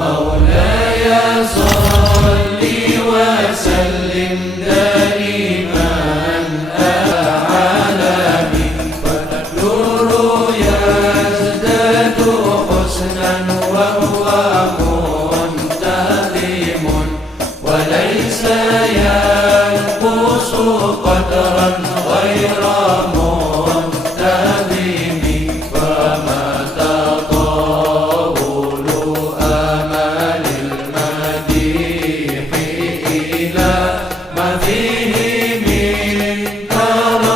مولاي صل وسلم دائما عالمي فالنور يزداد حسنا وهو منتظم وليس ينقص قدرا غير منتظم فمتى طول آمال المديح إلى ما فيه من كرم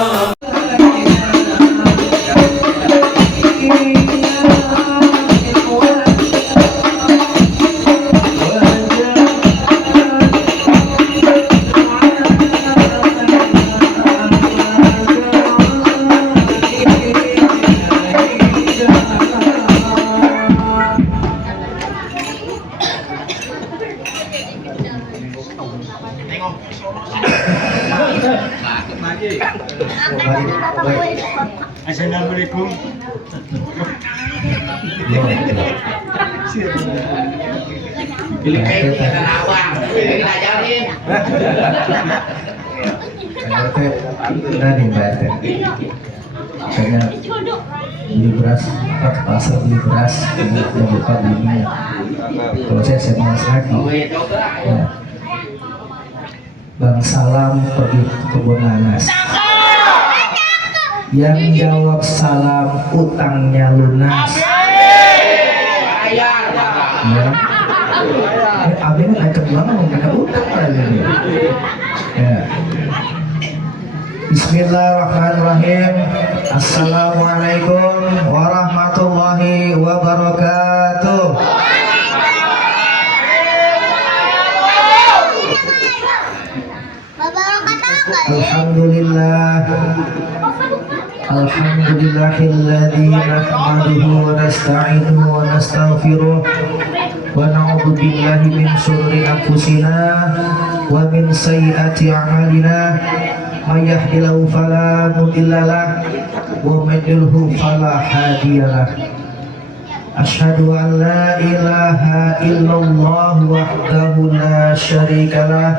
Assalamualaikum. Nah nih Mbak Ete, saya beli beras, pasar beli beras, yang buka beli. Kalau saya malas lagi. Ya. Bang Salam pergi ke kebun nanas. Yang jawab salam utangnya lunas. Ya. Abang ngajak banget mungkin utang kali. Ya. Bismillahirrahmanirrahim. Assalamualaikum warahmatullahi wabarakatuh. Alhamdulillah. Alhamdulillahilladzi nahmaduhu wa nasta'inuhu wa nastaghfiruh wa na'udzu billahi min shururi anfusina wa min sayyiati a'malina may yahdihillahu fala mudhillalah wa may yudlilhu fala hadiyalah. Asyhadu an la ilaha illallah wahdahu la syarikalah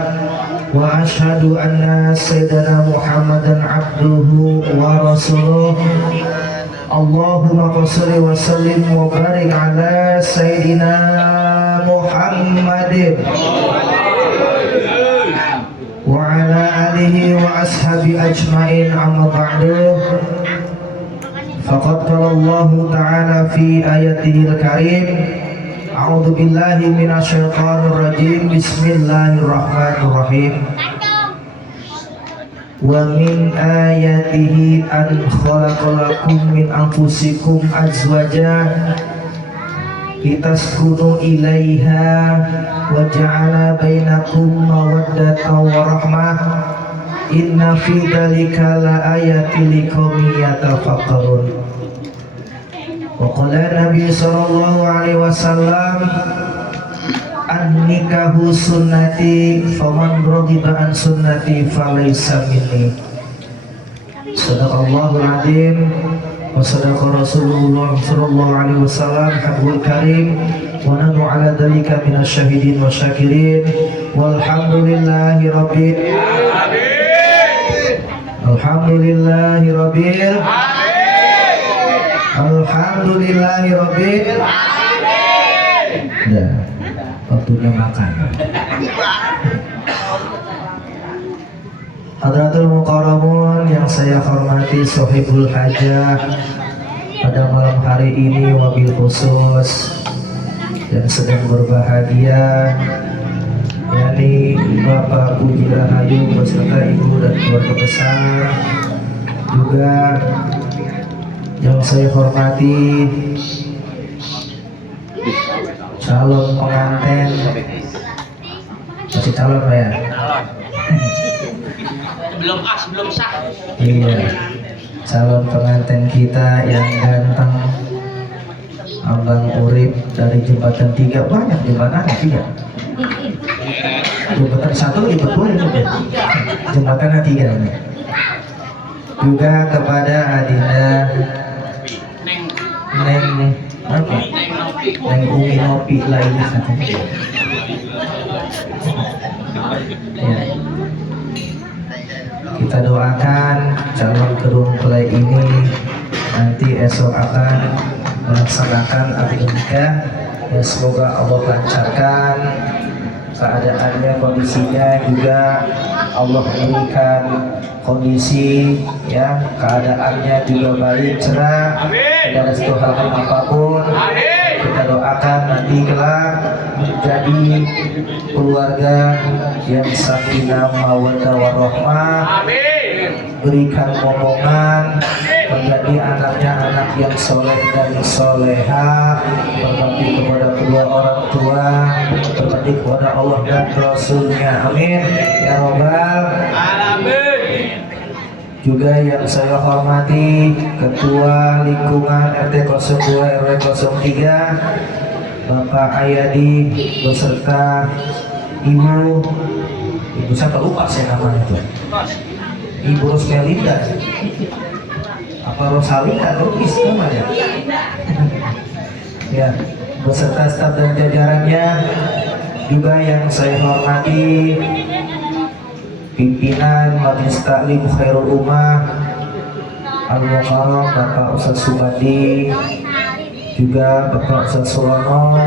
wa asyhadu anna sayyidana Muhammadan abduhu wa rasuluh. Allahumma shalli wa sallim wa barik ala sayyidina Muhammadin wa ala alihi wa ashabi ajmain, amma ba'du. Faqad qala Allah ta'ala fi ayatihil karim, a'udzu billahi minasyaitonir rajim, bismillahirrahmanirrahim. Wa min ayatihi an khalaqalakum min anfusikum azwaja litaskunu ilaiha wa ja'ala bainakum mawaddatan wa rahmah. Inna fi dzalika laayatil liqaumin yatafakkarun. Wa qala Nabi sallallahu alaihi wasallam, an-nikahu sunnati faman raghiba an sunnati falaysa minni. Sadaqallahul azim wa sadaqa Rasulullah sallallahu alaihi wasallam habul karim wa nanu ala dzalika minasyahidin wa syakirin walhamdulillahi rabbil alamin. Alhamdulillahi rabbil alamin. Alhamdulillahi rabbil alamin. Dah, waktunya makan. Hadratul Mukarramun yang saya hormati, Sohibul Hajah, pada malam hari ini wabil khusus yang sedang berbahagia, yakni Bapak Puji Rahayu beserta Ibu dan keluarga besar, juga yang saya hormati calon pengantin, masih calon Pak ya? belum sah. Iya, calon pengantin kita yang ganteng, Abang Urip dari Jembatan 3. Banyak jembatan 3. Jembatan 1 ikut boleh, Jembatan 3 ini. Juga kepada Adinda Neng apa? Neng Umi Nopi lainnya katanya. Ya. Kita doakan calon kedua mempelai ini nanti esok akan melaksanakan akad nikah. Ya, semoga Allah lancarkan keadaannya, kondisinya juga Allah berikan kondisi ya keadaannya juga baik, cerah, tidak ada satu hal apapun. Kita doakan nanti kelak menjadi keluarga yang sakinah mawaddah warahmah, berikan momongan, menjadi anaknya anak yang soleh dan soleha, berbakti kepada kedua orang tua, berbakti kepada Allah dan Rasulnya, amin ya robbal alamin. Juga yang saya hormati Ketua Lingkungan RT 02 RW 03 Bapak Ayadi beserta Ibu siapa lupa saya namanya itu, Ibu Rosmelinda apa Rosalinda Lupis namanya ya, beserta staf dan jajarannya. Juga yang saya hormati pimpinan Majelis Taklim Khairul Ummah Al-Mukarram Bapak Ustaz Subandi, juga Bapak Ustaz Surono.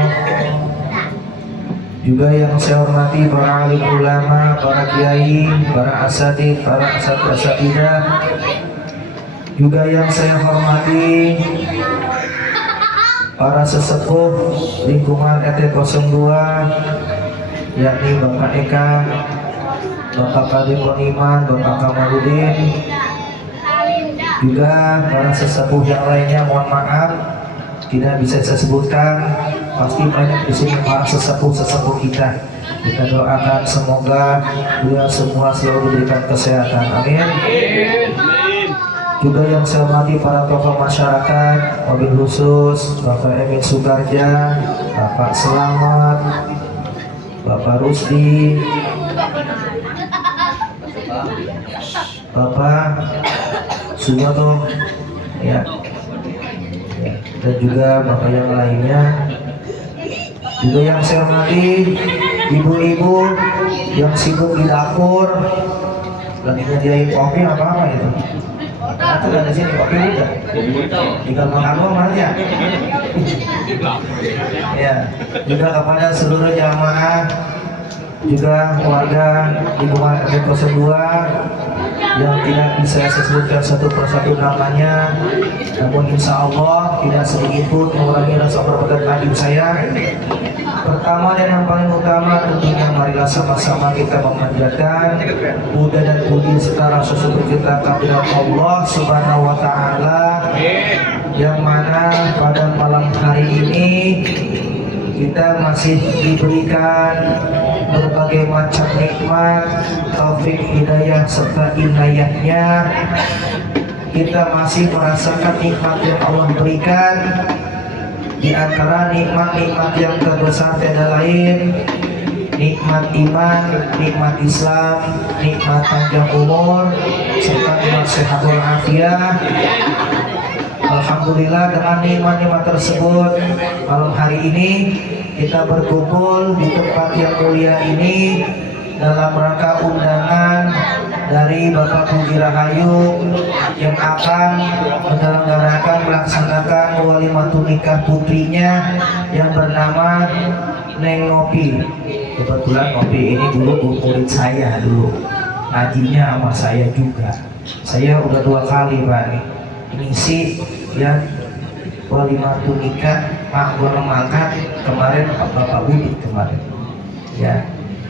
Juga yang saya hormati para alim ulama, para kiai, para asatidz, para asatidzah. Juga yang saya hormati para sesepuh lingkungan RT 02, yakni Bapak Eka, Bapak Kadir Poniman, Bapak Kamaludin, juga para sesepuh yang lainnya. Mohon maaf tidak bisa saya sebutkan, pasti banyak di sini para sesepuh kita. Kita doakan semoga beliau semua selalu diberikan kesehatan, amin. Juga yang saya hormati para tokoh masyarakat, mobil khusus Bapak Emin Sukarja, Bapak Selamat, Bapak Rusdi, Bapak Suyoto, ya, dan juga Bapak yang lainnya. Juga yang saya hormati ibu-ibu yang sibuk di dapur, lagi nyediain kopi apa itu. Atau ada sini kopi udah. Tinggal makan mana ya? Ya, juga kepada seluruh jamaah, juga warga lingkungan RT 02 yang tidak bisa saya sebutkan satu persatu namanya, namun insya Allah tidak sedikit pun mengurangi rasa hormat dan adil saya. Pertama dan yang paling utama tentunya marilah sama-sama kita memanjatkan puja dan puji serta rasa syukur kita kepada Allah Subhanahu wa Ta'ala, yang mana pada malam hari ini kita masih diberikan berbagai macam nikmat, taufik, hidayah serta inayahnya. Kita masih merasakan nikmat yang Allah berikan. Di antara nikmat-nikmat yang terbesar tiada lain nikmat iman, nikmat Islam, nikmat panjang umur, serta nikmat sehat walafiat. Alhamdulillah dengan nikmat-nikmat tersebut malam hari ini kita berkumpul di tempat yang mulia ini dalam rangka undangan dari Bapak Puji Rahayu yang akan melaksanakan walimatul nikah putrinya yang bernama Neng Nopi. Kebetulan Nopi ini dulu murid saya dulu, ngajinya sama saya juga. Saya udah 2 kali Pak nih ngisi ya walimatul nikah makbul mangkat kemarin Bapak Budi kemarin ya.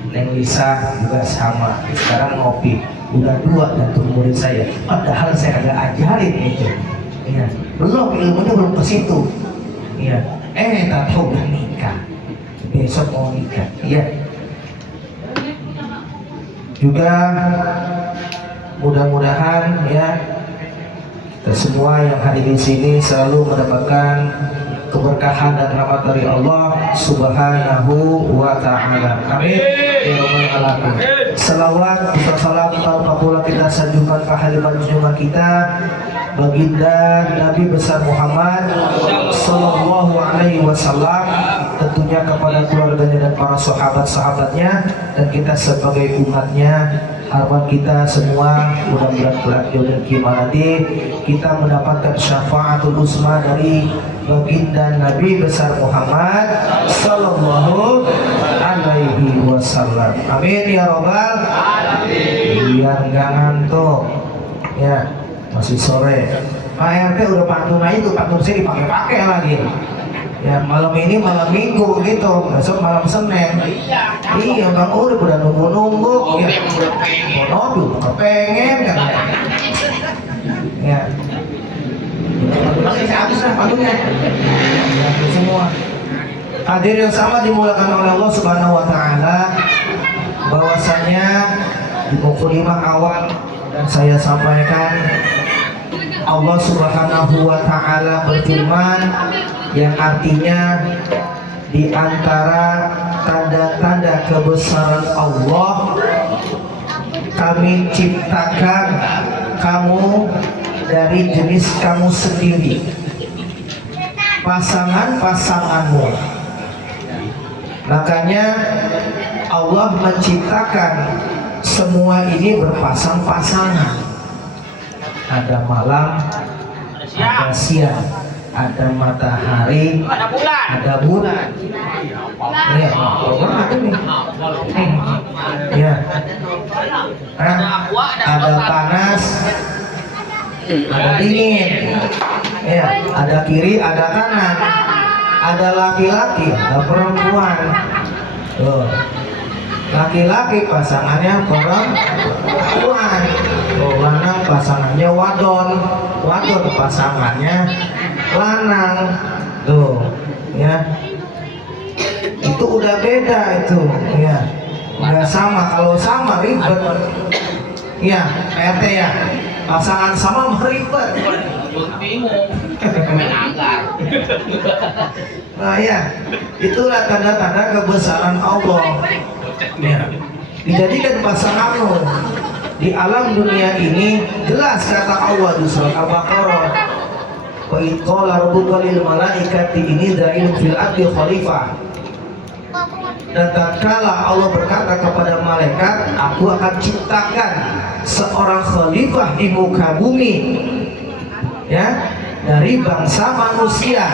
Neng Lisa juga sama, sekarang Nopi udah 2 dan murid saya, padahal saya agak ajarin itu ya, belum ilmunya belum ke situ ya, tak tahu udah nikah, besok mau nikah ya. Juga mudah-mudahan ya kita semua yang hadir di sini selalu mendapatkan keberkahan dan rahmat dari Allah Subhanahu wa Ta'ala, amin ya rabbal alamin. Salawat, salam, pula kita sanjungkan ke haliman junjungan kita baginda Nabi besar Muhammad Sallallahu Alaihi Wasallam, tentunya kepada keluarganya dan para sahabat-sahabatnya, dan kita sebagai umatnya. Harapan kita semua mudah-mudahan kelak dan kiamat nanti kita mendapatkan syafaatul uzma dari baginda Nabi besar Muhammad Sallallahu Alaihi Wasallam. Amin ya robbal alamin. Biar nggak ngantuk ya, masih sore. Pak RT udah pantun aja tuh, pantun saya dipakai-pakai lagi. Ya malam ini malam minggu gitu, besok malam Senin. Iya Bang udah nunggu-nunggu. Ya. Waduh, kepengen kan ya. Ya. Masih habis lah pantunnya. Ya, semua. Hadirin sama dimulakan oleh Allah Subhanahu Wa Taala. Bahwasanya di mukadimah awal dan saya sampaikan, Allah Subhanahu Wa Taala berfirman, yang artinya di antara tanda-tanda kebesaran Allah, kami ciptakan kamu dari jenis kamu sendiri, pasangan-pasanganmu. Makanya Allah menciptakan semua ini berpasang-pasangan. Ada malam, ada siang, ada matahari, ada bulan. Ya, ada nih. Ya. Ada panas, ada dingin. Ya, ada kiri, ada kanan. Ada laki-laki, ada perempuan. Loh. Laki-laki pasangannya perempuan, lanang pasangannya wadon, wadon pasangannya lanang. Tuh ya, itu udah beda itu ya, nggak sama. Kalau sama ribet ya, RT ya, pasangan sama ribet. Nah ya, itulah tanda-tanda kebesaran Allah ya. Dijadikan pasanganmu di alam dunia ini. Jelas kata Allah di surat Al-Baqarah, wa idh qala rabbuka lil malaikati inni dza'ilun fil ardi khalifah. Dan tatkala Allah berkata kepada malaikat, aku akan ciptakan seorang khalifah di muka bumi ya, dari bangsa manusia.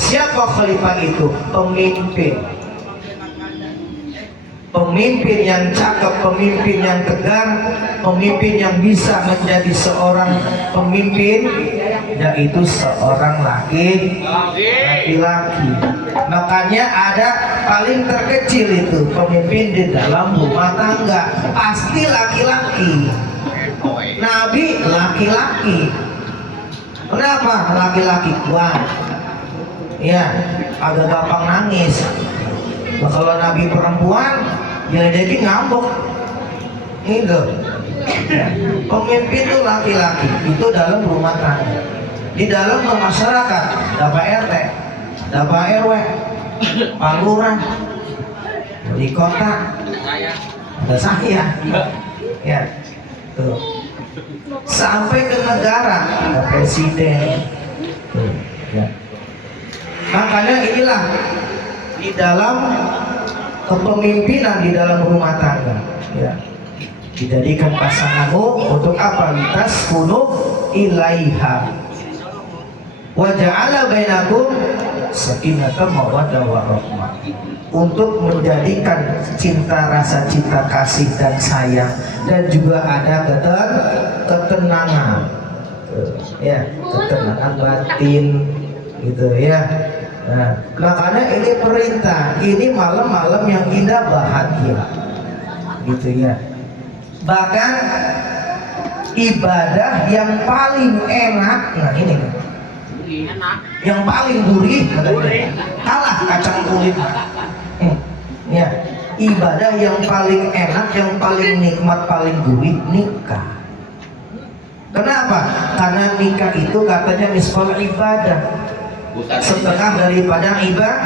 Siapa khalifah itu? Pemimpin. Pemimpin yang cakep, pemimpin yang tegar, pemimpin yang bisa menjadi seorang pemimpin, yaitu seorang laki-laki. Makanya ada paling terkecil itu pemimpin di dalam rumah tangga, pasti laki-laki. Nabi laki-laki. Kenapa laki-laki? Kuat. Ya, agak gampang nangis. Nah, kalau Nabi perempuan, jadi ngambek. Itu. Ya. Pemimpin itu laki-laki, itu dalam rumah tangga. Di dalam masyarakat, ada Pak RT, ada Pak RW, Pak Lurah, di kota, ada saya. Ya, tuh. Sampai ke negara, ada presiden. Tuh, ya. Makanya inilah di dalam kepemimpinan di dalam rumah tangga ya, dijadikan pasanganmu untuk apa? Litas kuno ilaiha wa ja'ala bainakum sakinatan mawaddah warahmah, untuk menjadikan cinta, rasa cinta kasih dan sayang, dan juga ada ketenangan ya, ketenangan batin gitu ya. Nah, makanya ini perintah, ini malam-malam yang indah bahagia gitu ya. Bahkan ibadah yang paling enak, nah ini yang paling gurih, kalah kacang kulit. Ya, ibadah yang paling enak, yang paling nikmat, paling gurih, nikah. Kenapa? Karena nikah itu katanya misqal ibadah, setengah daripada ibadah.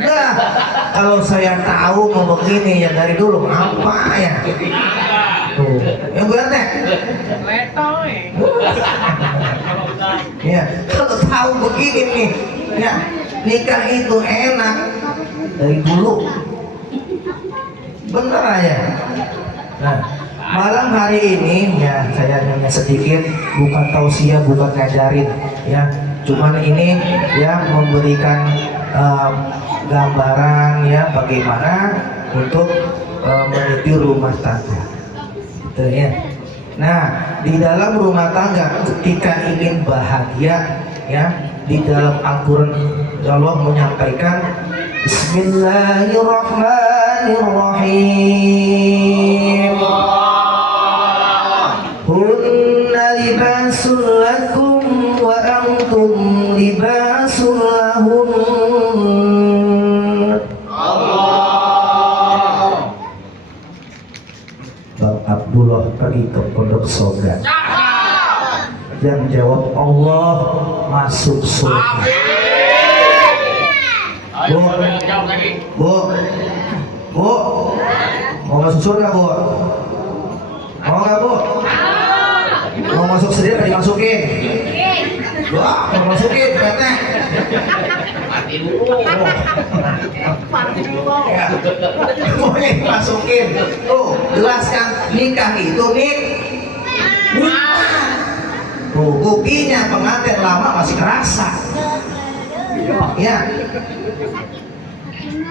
Nah, kalau saya tahu mau begini ya dari dulu apa ya. Tuh, yang benar teh. Letoy. Ya, kalau tahu begini nih, ya nikah itu enak dari dulu. Bener aja. Nah, malam hari ini ya saya nanya sedikit, bukan tausiah, bukan ngajarin, ya. Cuman ini ya memberikan gambaran ya bagaimana untuk meniti rumah tangga. Gitu ya. Nah, di dalam rumah tangga ketika ingin bahagia ya, di dalam Al-Qur'an Allah menyampaikan Bismillahirrahmanirrahim. Hunna libasul lakum wa antum libasul lahun. Bang Abdullah pergi ke pondok soga. Yang jawab Allah masuk surga. Bu, mau masuk surga bu? Mau nggak bu? Mau masuk sendiri apa dimasukin? Wah, mau masukin, katanya. Mati dulu. Ya. Pokoknya dimasukin. Tuh, jelaskan nikah itu nih. Tuh, buktinya pengantin lama masih kerasa. Ya.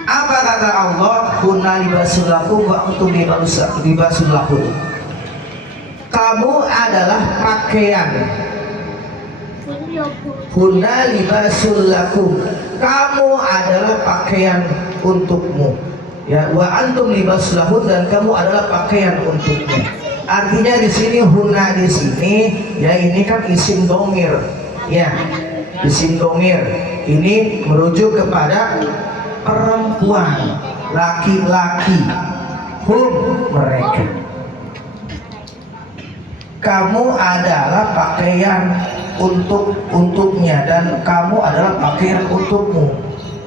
Apa kata Allah? Kunna libasul lakum wa antum libasul lahum. Kamu adalah pakaian. Kunna libasul lakum. Kamu adalah pakaian untukmu. Ya, wa antum libasul lahum, dan kamu adalah pakaian untukmu. Artinya di sini hunna di sini ya ini kan isim domir. Ya. Isim domir ini merujuk kepada perempuan, laki-laki, mereka. Kamu adalah pakaian untuknya dan kamu adalah pakaian untukmu,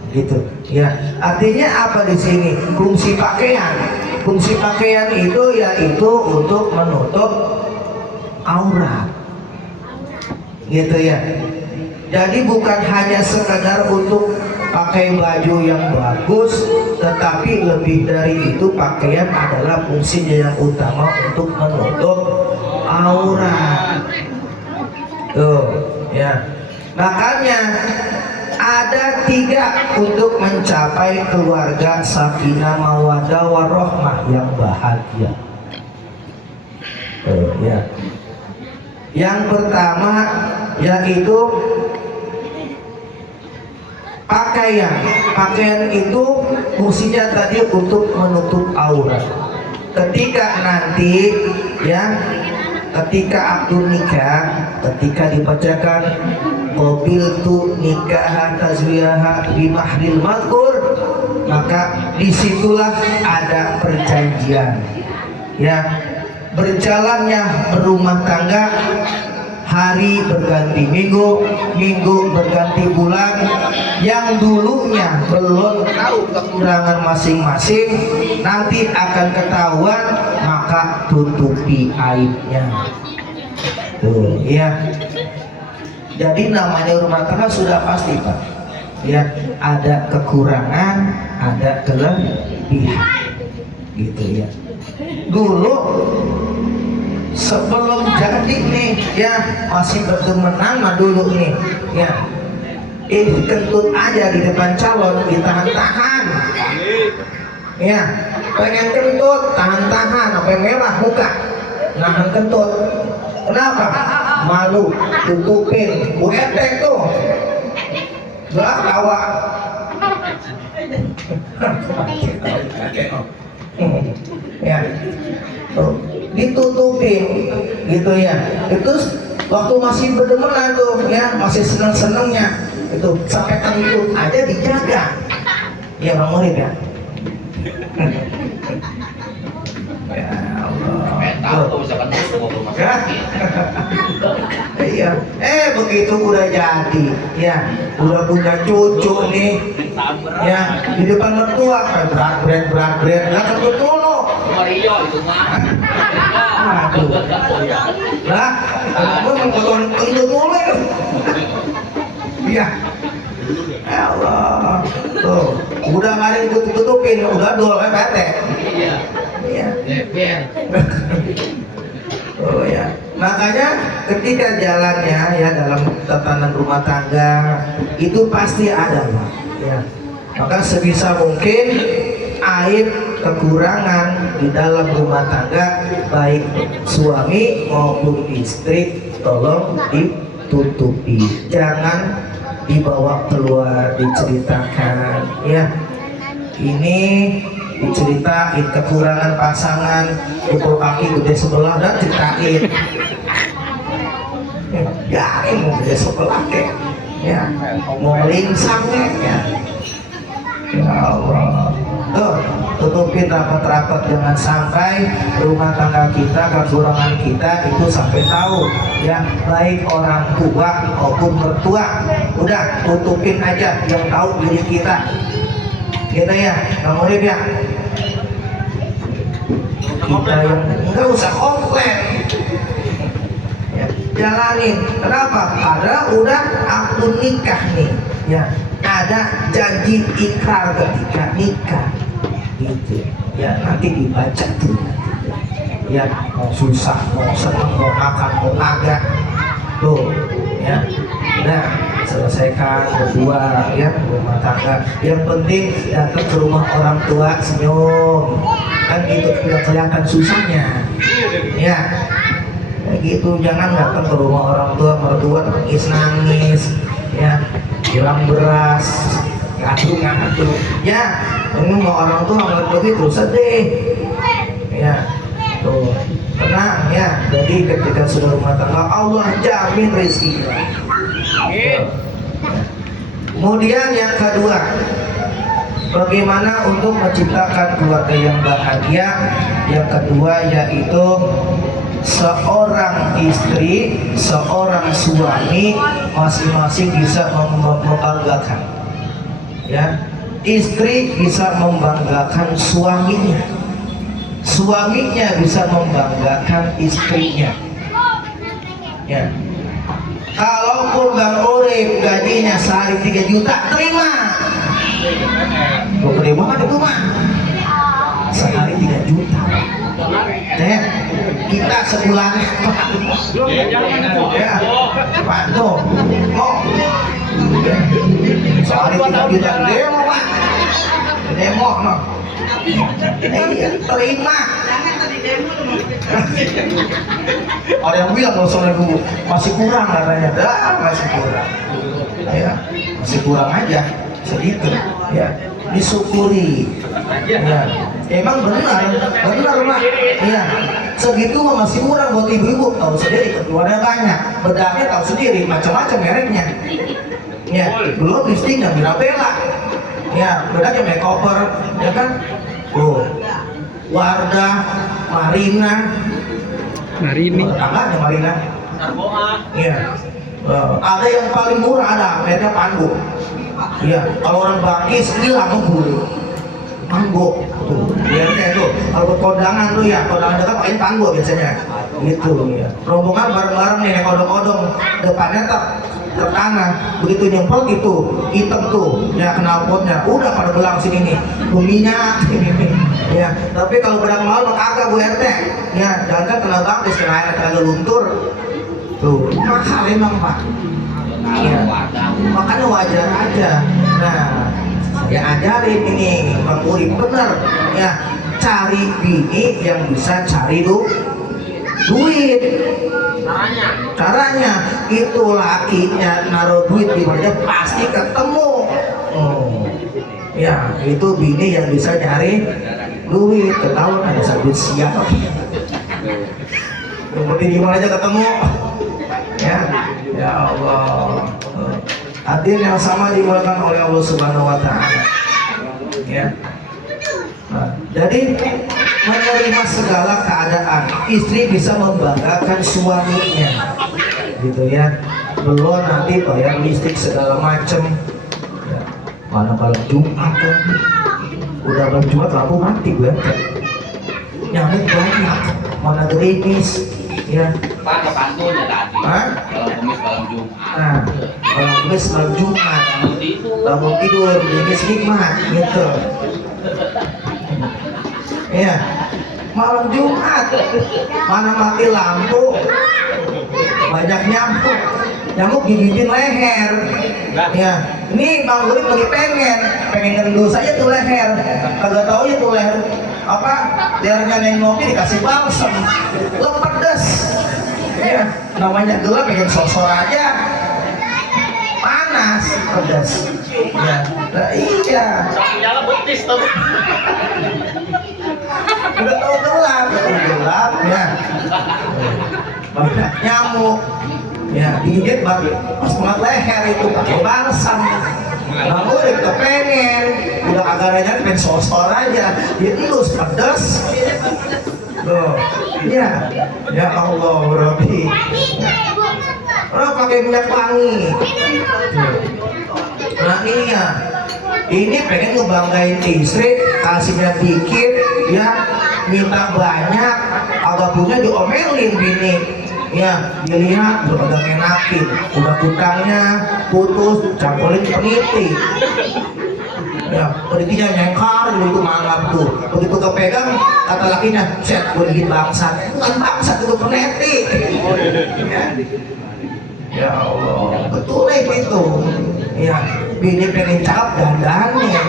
gitu. Ya, artinya apa di sini? Fungsi pakaian. Fungsi pakaian itu yaitu untuk menutup aurat, gitu ya. Jadi bukan hanya sekedar untuk pakai baju yang bagus, tetapi lebih dari itu pakaian adalah fungsinya yang utama untuk menutup aurat. Tuh, ya. Makanya ada 3 untuk mencapai keluarga sakinah mawaddah warahmah yang bahagia. Ya. Yang pertama yaitu pakaian. Pakaian itu fungsinya tadi untuk menutup aurat. Ketika nanti ya, ketika akad nikah, ketika dibacakan qabiltu nikah tazwiyaha bi mahril mazkur, maka disitulah ada perjanjian. Ya, berjalannya berumah tangga, hari berganti minggu, minggu berganti bulan. Yang dulunya belum tahu kekurangan masing-masing, nanti akan ketahuan, maka tutupi aibnya. Tuh, ya. Jadi namanya rumah tangga sudah pasti Pak. Ya, ada kekurangan, ada kelebihan. Gitu ya. Dulu sebelum jadi nih ya masih bertemenan mah dulu nih ya, ini kentut aja di depan calon ditahan-tahan ya, pengen kentut tahan-tahan sampai merah muka, nahan kentut. Kenapa? Malu, tutupin. Bu etek tuh gak tawa ya, tuh ditutupin gitu ya. Itu waktu masih berdemenan tuh ya, masih seneng-senengnya itu sampai kentut aja dijaga ya Bang Murid ya. Ya Allah. Ya. Iya. Begitu udah jadi ya, udah punya cucu nih ya, di depan mertua berat-berat lah kentut dulu Mario itu mah. Aduh. Lah, aku mengkotor itu mulai. Iya. Ya Allah. Tuh, udah nggak ada yang tutupin, udah dol PT. Iya. Iya. Leper. Oh ya. Makanya ketika jalannya ya dalam tatanan rumah tangga itu pasti ada, Pak. Ya. Maka sebisa mungkin aib kekurangan di dalam rumah tangga baik suami maupun istri tolong ditutupi, jangan dibawa keluar diceritakan ya. Ini diceritain kekurangan pasangan, pukul kaki gede sebelah dan ceritain ya ini gede sebelah ya mau lingsang ya. Ya Allah, tuh tutupin rapat-rapat, jangan sampai rumah tangga kita, kekurangan kita itu sampai tahu ya, baik orang tua maupun mertua. Udah tutupin aja, yang tahu diri kita gitu ya, nggak mau ya kita yang nggak usah komplain ya, jalanin. Kenapa? Karena udah akad nikah nih ya, ada janji ikrar ketika nikah gitu ya, nanti dibaca tuh ya, mau susah mau senang mau makan mau kagak tuh ya. Nah, selesaikan berdua ya rumah tangga. Yang penting datang ke rumah orang tua senyum, kan gitu, tidak kelihatan susahnya ya. Kayak gitu, jangan datang ke rumah orang tua mertua nangis ya, hilang beras, ngadu ya. Ini mau orang tua ngeliat begitu sedih ya. Tuh tenang ya. Jadi ketika sudah rumah tangga Allah jamin rezeki. Kemudian yang kedua, bagaimana untuk menciptakan keluarga yang bahagia. Yang kedua yaitu seorang istri, seorang suami masing-masing bisa membanggakan ya. Istri bisa membanggakan suaminya, suaminya bisa membanggakan istrinya ya. Kalaupun Bang Urip gajinya sehari 3 juta, terima. Gede banget itu mah. Sehari 3 juta. Ya, kita sebulan. Ya, Pak tuh. Oh. Sehari 3 juta demo Pak. Demo no. Iya, terima. Ada yang bilang kalau soalnya gue masih kurang katanya, masih kurang ya, masih kurang aja segitu ya, disyukuri ya. Emang benar Mak ya, segitu mah masih kurang buat ibu-ibu. Tahu sendiri keluarnya banyak, bedaknya tahu sendiri macam-macam mereknya ya, belum listrik dan Mirabella ya, bedaknya makeover ya kan. Wardah, Marina, tangannya Marina. Iya. Ada yang paling murah, ada mereka Pango. Iya. Kalau orang Bangkis ini Langebul. Pango. Tuh. Biasanya tuh. Kalau kondangan tuh ya, kondangan dekat pakai Pango biasanya. Gitu ya. Rombongan bareng-bareng nih, odong-odong depannya ke tanah, begitu nyemprot itu hitam tuh ya, knalpotnya udah pada belang sini nih, minyak ini ya. Tapi kalau bedak malam kagak Bu RT ya, jangan kan kena bangkis, kena air kagak luntur tuh, mahal emang Pak ya. Makanya wajar aja. Nah ya, ajarin ini Bang Urip bener ya, cari bini yang bisa cari duit. Caranya itu lakinya naruh duit di mana pasti ketemu. Ya itu bini yang bisa nyari duit, ketahuan ada sabit siap. Yang penting gimana aja ketemu. Ya Allah. Hadirin yang sama dimuliakan oleh Allah Subhanahu Wa Taala. Ya. Nah, jadi menerima segala keadaan, istri bisa membanggakan suaminya gitu ya. Belum nanti bayar listrik segala macem ya. Mana malam Jumat kan, udah malam Jumat lampu mati gue nyamuk banyak, mana gerimis, ya. Pak, ke pantun ya tadi. Hah? Malam Kamis, malam Jumat. Nah, kalau Kamis malam Jumat, Bangun tidur. bangun tidur, gerimis nikmat, gitu. Ya, malam Jumat, mana mati lampu, banyak nyamuk, nyamuk gigitin leher. Ya, ini Bang Gurip lagi pengen ngendus aja tuh leher, kagak tahu ya tuh leher apa lehernya Neng Novi dikasih balsem, lo pedes. Ya, namanya gelap pengen sosor aja, panas, pedes. Ya, nah, iya. Nyala betis tuh. Udah tahu gelap ya. Banyak nyamuk. Ya, digigit pas banget leher itu pakai balsam. Namun itu pengen, udah agaranya pengen sosor aja, dielus pedes. Loh, ya, ya Allah Rabbi. Orang pakai minyak wangi. Nah ini pengen ngebanggain istri, kasihnya dikit, ya minta banyak, agak punya diomelin bini. Ya, dilihat udah agak enakin, udah kutangnya putus, campurin peniti. Ya, penitinya nyengkar dulu itu mangap tuh. Begitu kepegang, kata lakinya, set, gue digigit bangsat. Bukan bangsat, itu peniti. Ya. Ya Allah, betul itu. Ya, bini pengen cakep dandannya.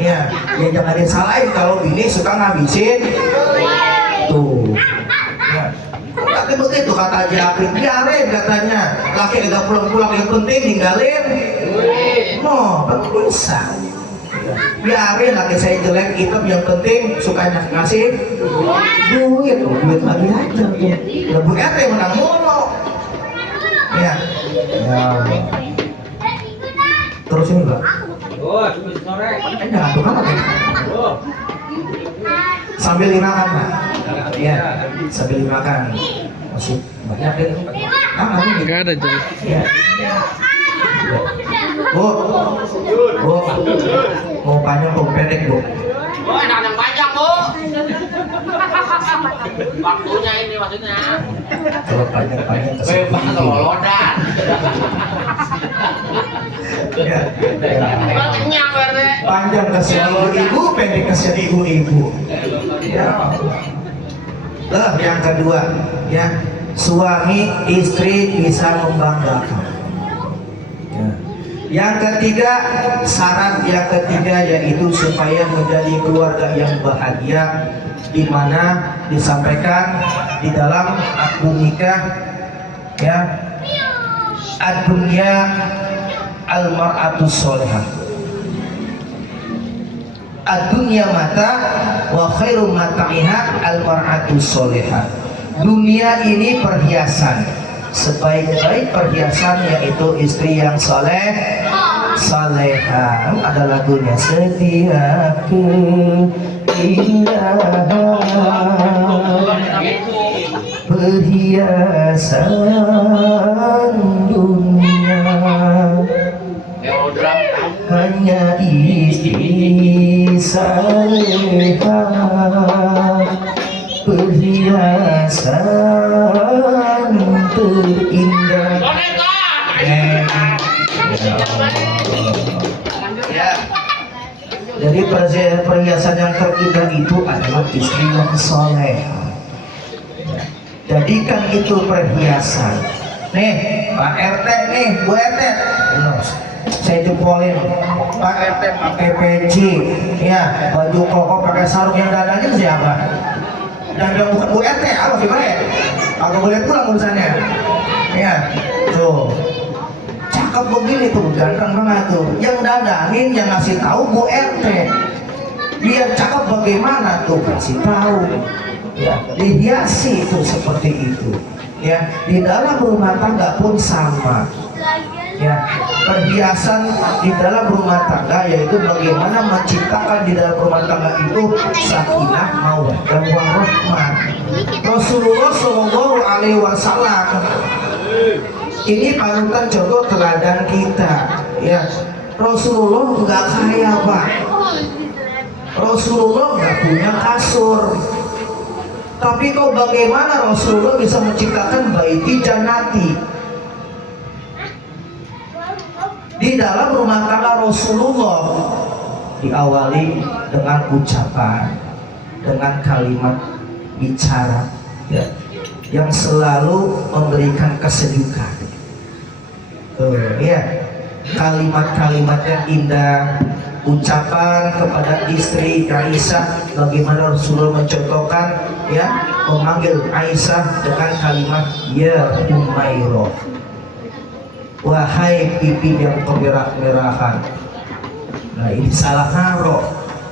Ya, ya jangan disalahin kalau bini suka ngabisin. Tuh. Ya. Tapi begitu kata Jafri, biarin katanya. Laki agak pulang-pulang yang penting ninggalin. No, betul bisa. Biarin laki saya jelek hitam yang penting sukanya ngasih duit, duit lagi aja tuh. Udah Bu RT menang mulu. Ya. Ya. Terus ini Pak. Oh, sore. Jangan tuh apa kan? Sambil dimakan Pak. Iya, sambil dimakan. Masih banyak deh. Enggak ada jadi. Iya. Bu, mau panjang mau pendek Bu? Oh, enak yang panjang, Bu. Waktunya ini maksudnya. Kalau panjang Bebas kalau lodan. Ya. Kenyang, Berde. Panjang kasihan ibu, pendek kasihan ibu-ibu. Ya. Yang kedua, ya suami istri bisa membanggakan. Ya. Yang ketiga, syarat yang ketiga yaitu supaya menjadi keluarga yang bahagia, di mana disampaikan di dalam akad nikah, ya, ad-dunya al-mar'atus sholihah. Ad-dunya mata wa khairu mata'iha al-mar'atus sholihah. Dunia ini perhiasan, sebaik-baik perhiasan yaitu istri yang soleh salehah. Ada lagunya, setiap keindahan perhiasan dunia hanya istri salehah perhiasan terindah. Ya. Jadi perhiasan yang terindah itu adalah istri yang soleh. Jadikan itu perhiasan. Nih Pak RT nih, Bu RT, saya jempolin. Pak RT pakai peci, ya baju koko pakai sarung yang dadanya siapa? Dan yang bukan Bu RT, apa sih Pak? Aku boleh pulang urusannya. Ya, tuh. Cakep begini tuh, ganteng banget tuh. Yang dadangin, yang ngasih tahu Bu RT. Biar cakep bagaimana tuh, kasih tahu. Ya, dihiasi itu seperti itu. Ya, di dalam rumah tangga pun sama. Ya, perhiasan di dalam rumah tangga yaitu bagaimana menciptakan di dalam rumah tangga itu sakinah, mawaddah, warahmah. Rasulullah Shallallahu Alaihi Wasallam ini panutan contoh teladan kita. Ya, Rasulullah nggak kaya Pak. Rasulullah nggak punya kasur. Tapi kok bagaimana Rasulullah bisa menciptakan baiti jannati? Di dalam rumah tangga Rasulullah diawali dengan ucapan, dengan kalimat bicara, ya, yang selalu memberikan kesejukan. Ya, kalimat-kalimat yang indah, ucapan kepada istri Aisyah, bagaimana Rasulullah mencontohkan, ya, memanggil Aisyah dengan kalimat ya Umairah, wahai pipi yang kemerah-merahan. Nah ini salah naruh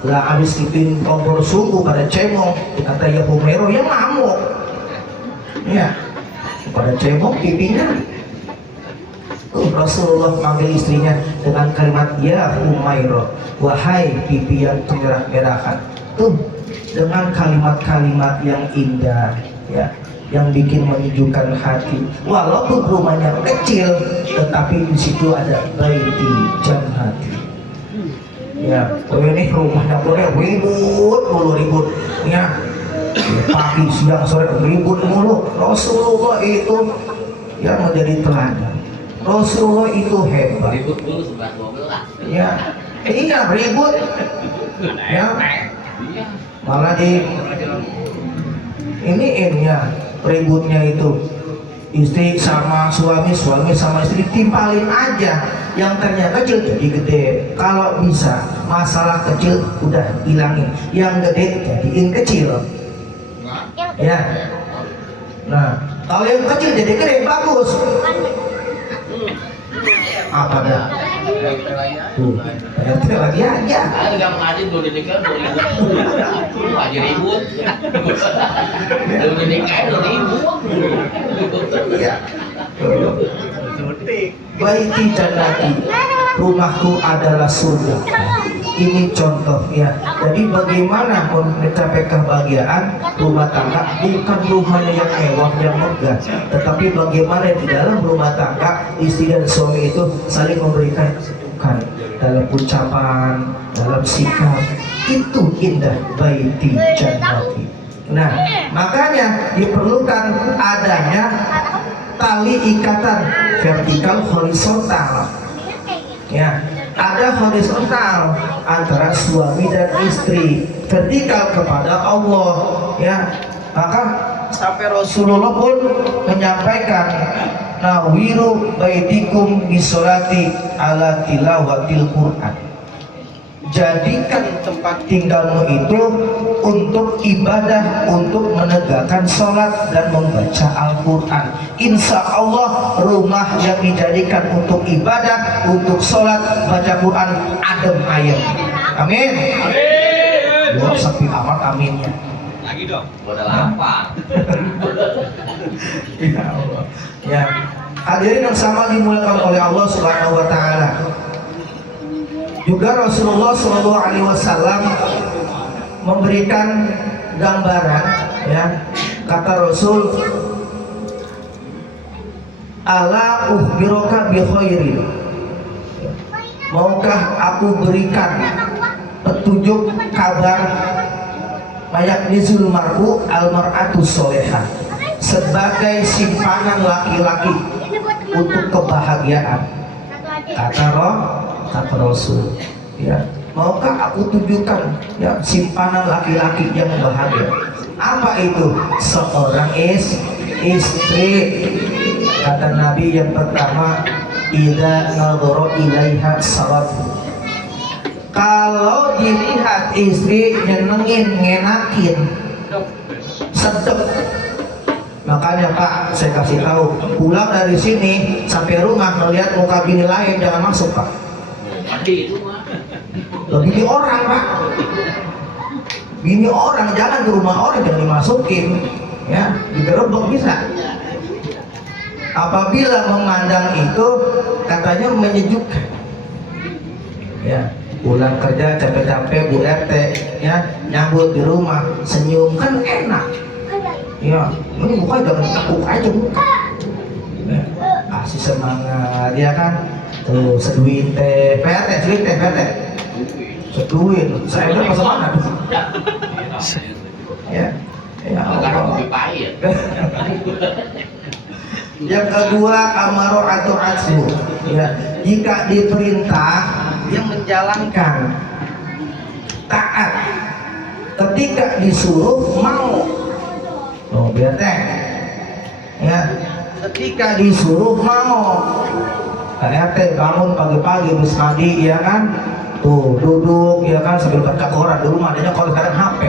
lah, habis ipin kompor suku pada cemong kata ya Umairah, yang ngamuk, ya, pada cemong pipinya. Rasulullah manggil istrinya dengan kalimat ya Umairah, wahai pipi yang kemerah-merahan. Tuh, dengan kalimat-kalimat yang indah, ya, yang bikin menyejukkan hati. Walaupun rumahnya kecil, tetapi di situ ada baiti jannati. Ya, ini rumahnya boleh ribut, ya, pagi siang sore ribut mulu. Rasulullah itu yang menjadi teladan. Rasulullah itu hebat. Ribut dulu 11-12. Ya, iya ribut. Ya, malah di ya ributnya itu istri sama suami, suami sama istri timpalin aja. Yang ternyata kecil jadi gede. Kalau bisa masalah kecil udah hilangin, yang gede jadiin kecil. Ya. Nah, kalau yang kecil jadi gede bagus. Apa dah? RT lagi aja. Ada nggak mengaji dulu nikah dulu aja ribut. Dulu nikah dulu ribut. Iya. Baiti jannati, rumahku adalah surga. Ini contoh, ya. Jadi bagaimana mencapai kebahagiaan rumah tangga, bukan rumahnya yang mewah yang megah, tetapi bagaimana di dalam rumah tangga istri dan suami itu saling memberikan kesejukan dalam ucapan, dalam sikap. Itu indah baiti jannati. Nah, makanya diperlukan adanya tali ikatan vertikal horizontal. Ya, ada horizontal antara suami dan istri, vertikal kepada Allah, ya. Maka sampai Rasulullah pun menyampaikan nawiru baitikum bisolati ala tilawatil Quran. Jadikan tempat tinggalmu itu untuk ibadah, untuk menegakkan sholat dan membaca Al-Quran. Insya Allah rumah yang dijadikan untuk ibadah, untuk sholat, baca Quran, adem ayem. Amin. Amin. Wah, sepi amat aminnya. Lagi dong. Udah lapar. Ya Allah. Ya. Hadirin yang sama dimuliakan oleh Allah Subhanahu Wa Taala. Juga Rasulullah SAW memberikan gambaran, ya, kata Rasul, ala ukhbiruka bi khairin, maukah aku berikan petunjuk kabar mayak nizul mar'u al mar'atu solehah, sebagai simpanan laki-laki untuk kebahagiaan. Kata Rasul, ya, maukah aku tunjukkan, ya, simpanan laki-laki yang bahagia. Apa itu? Seorang istri. Kata Nabi yang pertama, idza nadhara ilaiha salat. Kalau dilihat istri nyenengin, ngenakin, sedep. Makanya Pak, saya kasih tahu, pulang dari sini sampai rumah melihat muka bini lain jangan masuk Pak. Bini orang Pak, bini orang, jangan ke rumah orang, jangan dimasukin, ya, digerebek bisa. Apabila memandang itu katanya menyejukkan, ya, pulang kerja capek-capek Bu RT, ya, nyambut di rumah senyum kan enak. Ya, ini bukan jangan tekuk aja buka, ya, kasih semangat, ya kan. Tuh seduin teh, seduin teh, seduin. Saya udah pasal mana? Ya, Ya Karena Allah. lebih pahit. Yang kedua amaru atau asu, ya, jika diperintah dia menjalankan, taat. Ketika disuruh mau, oh bete, ya. Ketika disuruh mau, kayak bangun pagi-pagi habis mandi, ya kan, tuh duduk, ya kan, sambil baca Quran. Dulu adanya kalau sekarang HP,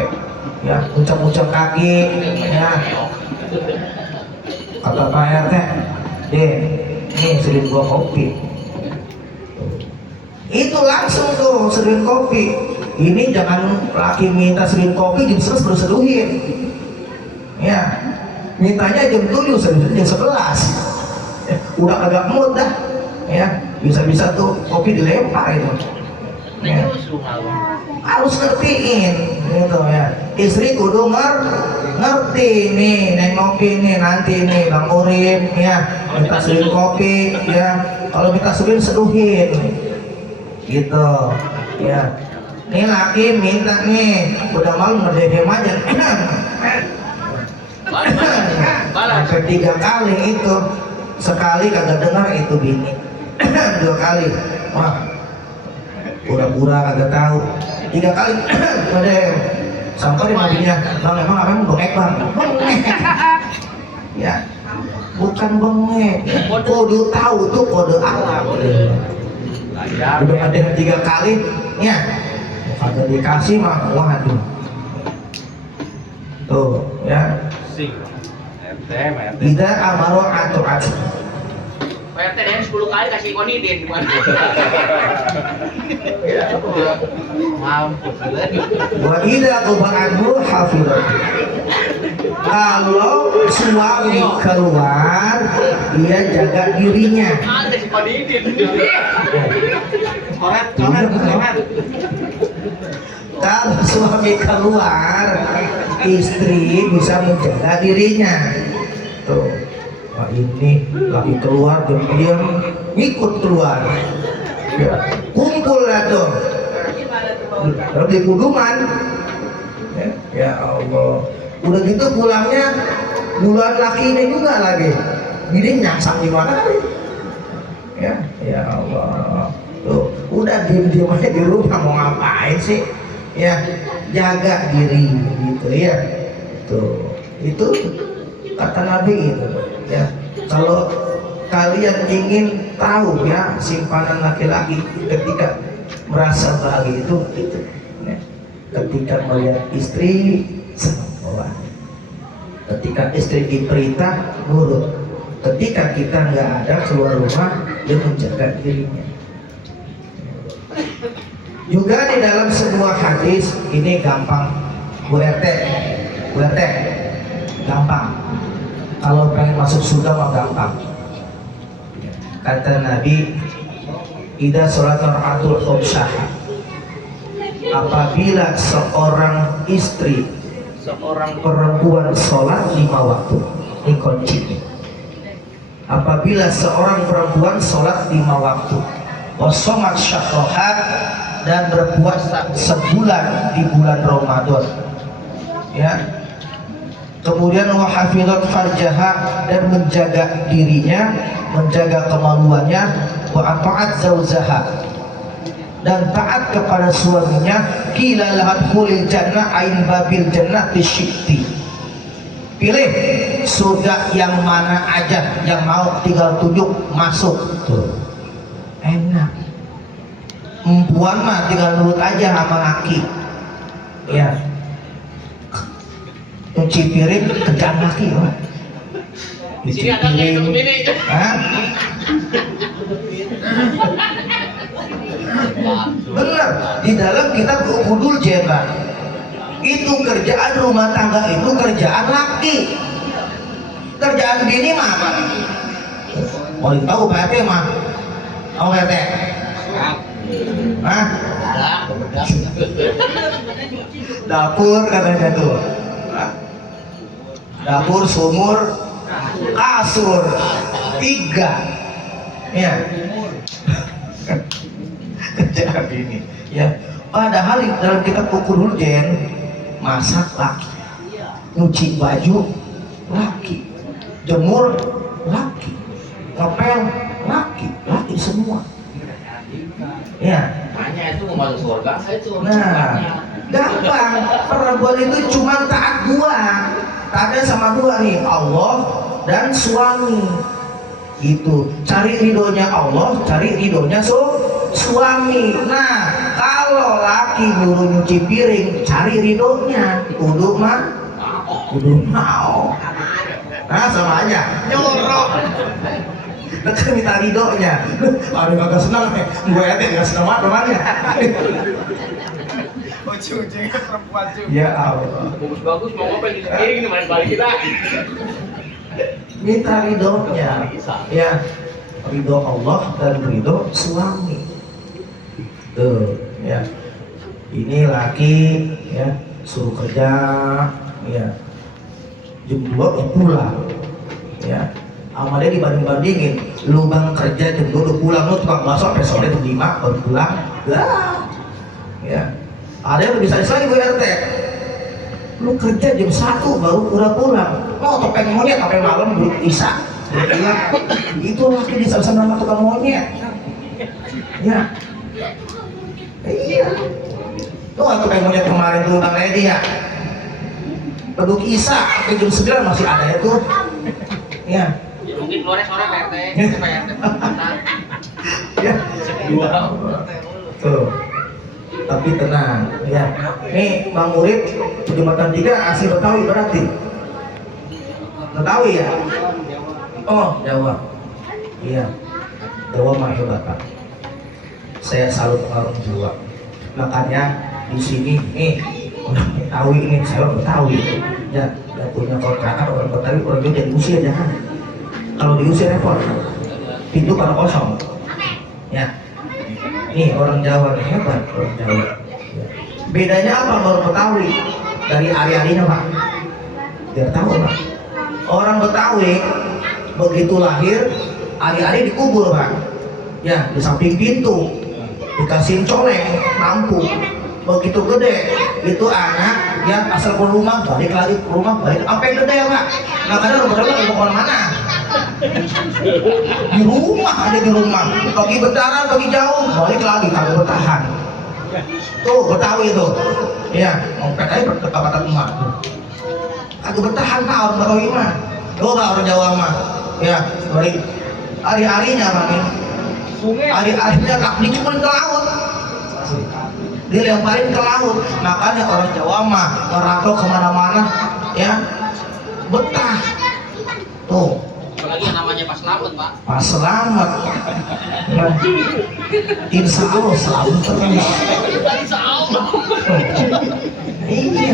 ya, uncap-uncap kaki, ya. Kata Pak RT, nih sering gua kopi. Itu langsung tuh sering kopi. Ini jangan laki minta sering kopi jam 11 baru seduhin. Ya, mintanya jam 7 seduhin jam 11. Udah agak mood dah. Ya, bisa-bisa tuh kopi dilempar itu. Ya. Harus ngertiin gitu ya. Istri kudu ngerti nih, nengokin nih nanti nih Bang Urim ya, minta sering kopi ya, kalau minta sering seduhin gitu ya. Nih laki minta nih, udah malu ngerjain aja. Sampai 3 kali itu, sekali kagak dengar itu bini, 2 kali, wah pura-pura kagak tahu, 3 kali udah sampai matinya, bang emang abang bengek bang, bengek ya, bukan bengek, kode tahu tuh kode alam, udah ada 3 kali ya, kagak dikasih mah, waduh tuh ya, tidak amaro atau atu. PRT dan 10 kali kasih konidin gimana? Mampus. Wa idza qaba'ahu hafizat. Kalau suami keluar, dia jaga dirinya. Ada si konidin. Korat. Kalau suami keluar, istri bisa menjaga dirinya. Tuh. Wah ini lagi keluar diam ikut keluar ya, kumpul lah tuh di kuduman ya Allah, udah gitu pulangnya bulan laki ini juga lagi, ini nyangsang di mana ya Allah, tuh udah diem aja di rumah mau ngapain sih ya, jaga diri gitu ya, tuh itu kata Nabi itu ya, kalau kalian ingin tahu ya simpanan laki-laki ketika merasa bahagia itu ya, ketika melihat istri senang bawaan, ketika istri diperintah nurut, ketika kita nggak ada keluar rumah dia menjaga dirinya. Juga di dalam sebuah hadis ini gampang, Bu RT gampang. Kalau pengen masuk surga mah gampang. Kata Nabi, idza sholatul atul khamsah. Apabila seorang istri, seorang perempuan sholat 5 waktu, ini kunci. Apabila seorang perempuan sholat 5 waktu, wasomat syahrohat, dan berpuasa sebulan di bulan Ramadan, ya. Kemudian wahafizat farjaha, dan menjaga dirinya, menjaga kemaluannya, wa ata'at zaujaha, dan taat kepada suaminya, qila lahat khulil jannah ain babil jannah tisyikti. Pilih surga yang mana aja, yang mau tinggal tunjuk masuk. Tuh. Enak. Perempuan mah tinggal nurut aja sama laki. Ya. Cuci piring kerjaan laki, wah. Di sini ada kayak itu begini. Hah? Bener, di dalam kitab Uqudul Jannah itu kerjaan rumah tangga itu kerjaan laki. Kerjaan bini mah apa? Mau tahu Pak RT mah? Mau Pak RT? Hah? Dapur katanya tuh. Dapur, sumur, kasur, 3 ya. Kerjaan ini ya. Padahal dalam kitab Uqudul Jannah masak laki, nyuci baju laki, jemur laki, ngepel laki semua. Ya. Tanya itu mau masuk surga nggak itu? Nah, gampang. Perempuan itu cuma taat dua. Taatnya sama dua nih, Allah dan suami. Gitu. Cari ridhonya Allah, cari ridhonya suami. Nah, kalau laki nyuruh nyuci piring, cari ridhonya. Kudu mau. Nah, sama aja. Nyorok. Kan minta ridhonya. Aduh, kagak senang nih. Gue gak senang banget temannya. Ujung-ujungnya perempuan juga. Ya Allah. Bagus mau ngopel di piring ini main balik kita. Minta ridhonya. Ya, ridho Allah dan ridho suami. Tuh, ya. Ini laki ya suruh kerja ya jam 2 udah pulang ya. Amalnya dibanding-bandingin, lu bang kerja jam 2 udah pulang, lu tukang bakso sampai sore jam 5 baru pulang. Lah. Ya. Ada yang lebih sadis lagi Bu RT. Lu kerja jam 1 baru pulang. Oh, topeng monyet sampai malam belum bisa. Iya. Itu laki disalahin sama tukang monyet. Ya. Iya. Tuh topeng monyet kemarin tuh Bang Edi ya. Beduk Isa sampai jam 9 masih ada ya tuh. Ya. Mungkin keluarnya sore PRT, PRT. Ya. Dua. Tuh. Tapi tenang, ya. Nih Bang Murid, jembatan 3 asli Betawi berarti. Betawi ya? Oh, Jawa. Iya. Jawa mah hebat, Pak. Saya salut orang Jawa. Makanya di sini nih orang Betawi ini, saya Betawi. Ya, yang punya kontrakan orang Betawi, orang Jawa jadi usir jangan. Kalau diusir repot. Pintu pada kosong. Ya. Nih orang Jawa hebat, orang Jawa. Bedanya apa orang Betawi dari ari-arinya Pak? Biar tahu Pak. Orang Betawi begitu lahir, ari-ari dikubur Pak. Ya di samping pintu dikasih coleng lampu. Begitu gede itu anak yang asal ke rumah balik lagi ke rumah balik sampai gede ya Pak. Makanya orang Betawi nggak mau kemana-mana. Di rumah ada di rumah bagi bentaran bagi jauh balik lagi kalau bertahan tuh Betawi itu ya ngopet aja berkepatan emak kagak bertahan Pak orang Betawi mah lo Pak orang Jawa mah ya dari hari-harinya Pak nih hari-harinya dicukurin ke laut dilemparin ke laut makanya orang Jawa mah ngerantau kemana-mana ya betah tuh. Apalagi yang namanya Pak Selamat, Pak. Pak Selamat. Nah, insya Allah selamat terus. Insya Allah. Iya.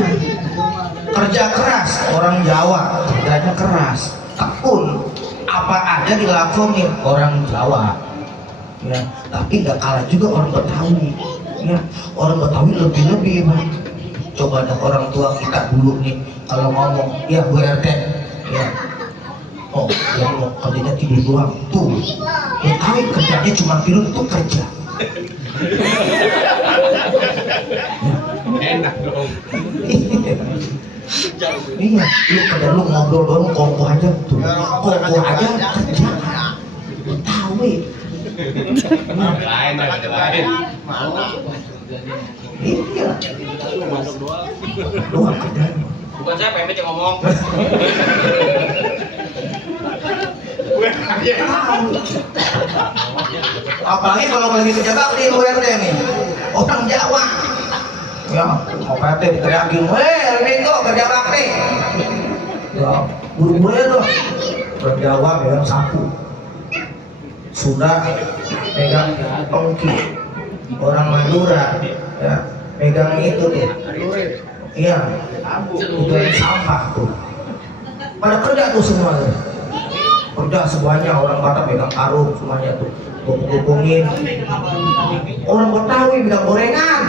Kerja keras orang Jawa, kerjanya keras. Tekun. Apa aja dilakuin orang Jawa. Ya, tapi nggak kalah juga orang Betawi. Ya, orang Betawi lebih-lebih, Pak. Coba ada orang tua kita dulu nih kalau ngomong, ya Bu RT, ya. Oh, ya Allah, kerjanya tidur doang. Tuh, Betawi kerjanya cuma tidur itu kerja. Enak dong. Iya, lu kerja lu ngobrol doang, kongko aja tuh. Kongko aja kerja. Betawi. Lain, lain. Iya. Doang kerjanya. Bukan saya pempet yang ngomong. Apalagi kalau lagi kerja bakti lu RT nih orang Jawa ya mau RT teriakin Minggu kerja bakti ya buru-buru ya dong orang Jawa megang sapu sudah megang tongki orang Madura ya megang itu tuh iya itu yang sampah tuh pada kerja tuh semua tuh kerja semuanya orang Batak pegang karung semuanya tuh gopong-gopongin orang Betawi bilang gorengan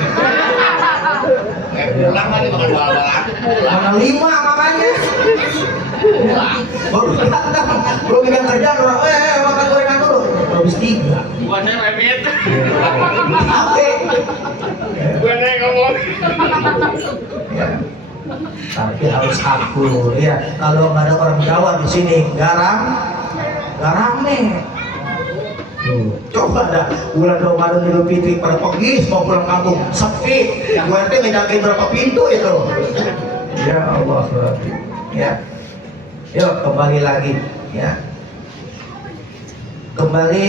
Pulang lagi makan bal-balan pulang. mana 5 makanya baru datang belum bilang kerja orang makan gorengan dulu habis 3 Bukan saya pempet. Oke. Bukan saya ngomong. Ya. Tapi harus aku ya. Kalau nggak ada orang Jawa di sini, nggak rame. Tuh, coba dah bulan Ramadan Idul Fitri pada pagi mau pulang kampung sepi. Yang gue nanti ngejagain berapa pintu itu. Ya Allah, ya. Yuk kembali lagi, ya. Kembali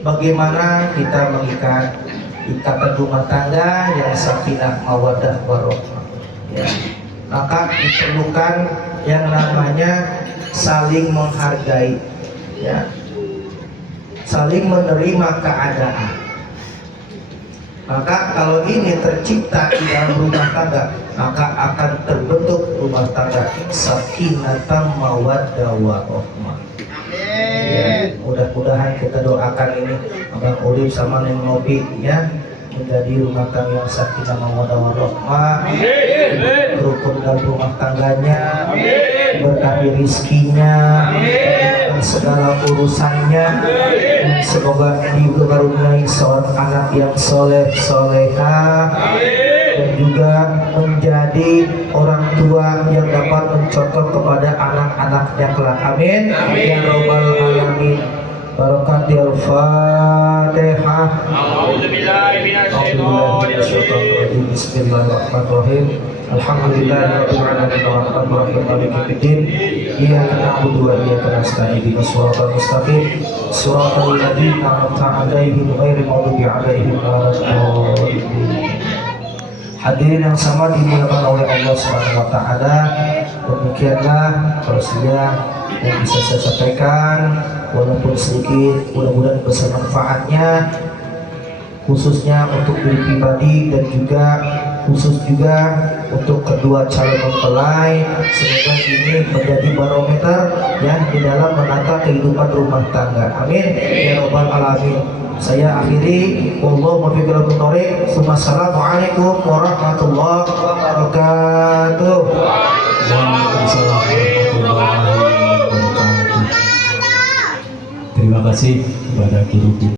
bagaimana kita mengikat ikatan rumah tangga yang sakinah mawaddah warahmah. Ya. Maka diperlukan yang namanya saling menghargai, ya. Saling menerima keadaan. Maka kalau ini tercipta di dalam rumah tangga, maka akan terbentuk rumah tangga sakinah mawaddah warahmah. Ya, mudah-mudahan kita doakan ini Abang Urip sama Neng Nobi ya menjadi rumah tangga yang sakinah mawaddah warahmah, rukun dalam rumah tangganya, berkahi rizkinya, segala urusannya. Semoga dikaruniai seorang anak yang soleh soleha dan juga menjadi orang tua yang dapat mencontoh kepada anak-anaknya kelak. Amin ya robbal alamin. Barakatil Fatihah. A'udzubillahi Bismillahirrahmanirrahim. Alhamdulillahirabbil alamin arrahmanirrahim maliki yaumiddin. Iyyaka na'budu wa iyyaka nasta'in ihdinas siratal mustaqim siratal ladzina an'amta 'alaihim ghairil maghdubi 'alaihim waladdallin. Hadirin yang sama dimuliakan oleh Allah Subhanahu wa taala, demikianlah tausiah yang bisa saya sampaikan, walaupun sedikit, mudah-mudahan besar manfaatnya, khususnya untuk diri pribadi dan juga khusus juga untuk kedua calon mempelai. Semoga ini menjadi barometer ya di dalam menata kehidupan rumah tangga. Amin ya robbal alamin. Saya akhiri, wallahu muwaffiq ila thoriq. Wassalamualaikum warahmatullahi wabarakatuh. Waalaikumsalam warahmatullahi wabarakatuh. Terima kasih kepada guru